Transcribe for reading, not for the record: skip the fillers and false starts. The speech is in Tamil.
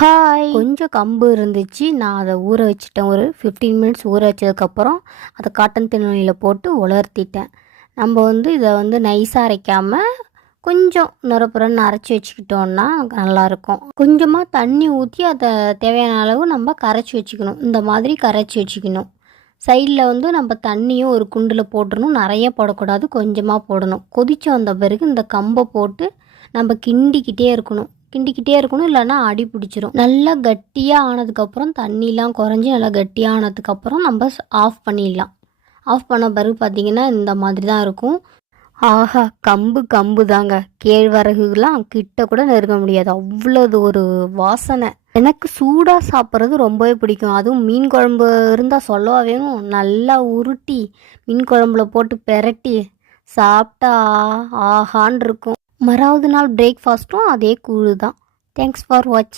ஹாய், கொஞ்சம் கம்பு இருந்துச்சு. நான் அதை ஊற வச்சுட்டேன். ஒரு 15 மினிட்ஸ் ஊற வச்சதுக்கப்புறம் அதை காட்டன் துணியில் போட்டு உலர்த்திட்டேன். நம்ம இதை நைஸாக அரைக்காமல் கொஞ்சம் நுரப்புறன்னு அரைச்சி வச்சுக்கிட்டோன்னா நல்லாயிருக்கும். கொஞ்சமாக தண்ணி ஊற்றி அதை தேவையான அளவு நம்ம கரைச்சி வச்சுக்கணும். இந்த மாதிரி கரைச்சி வச்சுக்கணும். சைடில் நம்ம தண்ணியும் ஒரு குண்டில் போட்டுடணும். நிறைய போடக்கூடாது, கொஞ்சமாக போடணும். கொதித்து வந்த பிறகு இந்த கம்பை போட்டு நம்ம கிண்டிக்கிட்டே இருக்கணும். இல்லைன்னா அடி பிடிச்சிரும். நல்லா கட்டியாக ஆனதுக்கப்புறம் தண்ணிலாம் குறைஞ்சி நல்லா கட்டியாக ஆனதுக்கப்புறம் நம்ம ஆஃப் பண்ணிடலாம். ஆஃப் பண்ண பிறகு பார்த்திங்கன்னா இந்த மாதிரி தான் இருக்கும். ஆஹா, கம்பு தாங்க. கேழ்வரகுலாம் கிட்ட கூட நெருங்க முடியாது, அவ்வளோது ஒரு வாசனை. எனக்கு சூடாக சாப்பிட்றது ரொம்பவே பிடிக்கும். அதுவும் மீன் குழம்பு இருந்தால் சொல்லவா வேணும். நல்லா உருட்டி மீன் குழம்புல போட்டு பெரட்டி சாப்பிட்டா ஆஹான் இருக்கும். மறாவது நாள் பிரேக்ஃபாஸ்ட்டும் அதே கூழு தான். தேங்க்ஸ் ஃபார் வாட்சிங்.